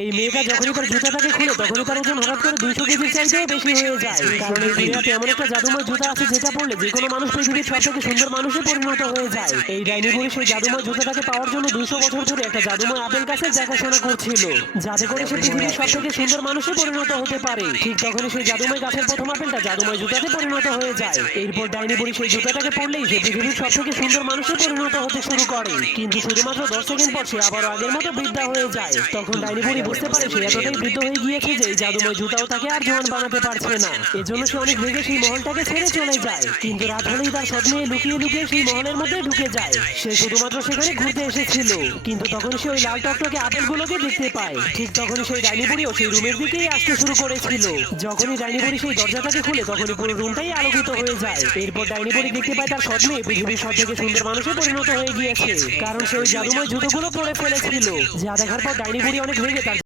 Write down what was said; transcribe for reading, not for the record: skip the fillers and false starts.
এই মেয়েটা যখনই তার জুতাটাকে খুলে তখনই তার ওজন হঠাৎ করে 200 কেজির চাইতেও বেশি হয়ে যায়। কারণ এই দুনিয়াতে এমন একটা জাদুময় জুতা আছে যেটা পরলে যে কোনো মানুষ পৃথিবীর সব থেকে সুন্দর মানুষে পরিণত হয়ে যায়। এই ডাইনি বুড়ি সেই জাদুময় জুতাটাকে পাওয়ার জন্য 200 বছর ধরে একটা জাদুময় আপেল গাছের দেখাশোনা করছিল, যাতে করে সে পৃথিবীর সব থেকে সুন্দর মানুষে পরিণত হতে পারে। ঠিক তখনই সেই জাদুময় গাছের প্রথম আপেলটা জাদুময় জুতাতে পরিণত হয়ে যায়। এরপর ডাইনি বুড়ি সেই জুতাটাকে পরলেই সে পৃথিবীর সব থেকে সুন্দর মানুষে পরিণত হতে শুরু করে। কিন্তু শুধুমাত্র 10 সেকেন্ড পর সে আবার আগের মতো বৃদ্ধা হয়ে যায়। তখন ডাইনি বুড়ি বুঝতে পারে সে এতটাই বৃদ্ধ হয়ে গিয়েছে যে এই জাদুময় জুতাও তাকে আর জোয়ান বানাতে পারছে না। এজন্য সে অনেক রেগে সেই মহলটাকে ছেড়ে চলে যায়। কিন্তু রাত হলেই তার সৎ মেয়ে লুকিয়ে লুকিয়ে সেই মহলের মধ্যে ঢুকে যায়। সে শুধুমাত্র সেখানে ঘুরতে এসেছিল, কিন্তু তখন সে ওই লাল টকটকে আপেলগুলোকে দেখতে পায়। ঠিক তখনই সেই ডাইনি বুড়িও সেই রুমের দিকেই আসতে শুরু করেছিল। যখনই ডাইনি বুড়ি সেই দরজাটাকে খুলে তখনই পুরো রুমটাই আলোকিত হয়ে যায়। এরপর ডাইনি বুড়ি দেখতে পায় তার সৎ মেয়ে পৃথিবীর সব থেকে সুন্দর মানুষে পরিণত হয়ে গিয়েছে, কারণ সে ওই জাদুময় জুতোগুলো পরে ফেলেছিল। যা দেখার পর ডাইনি বুড়ি অনেক রেগে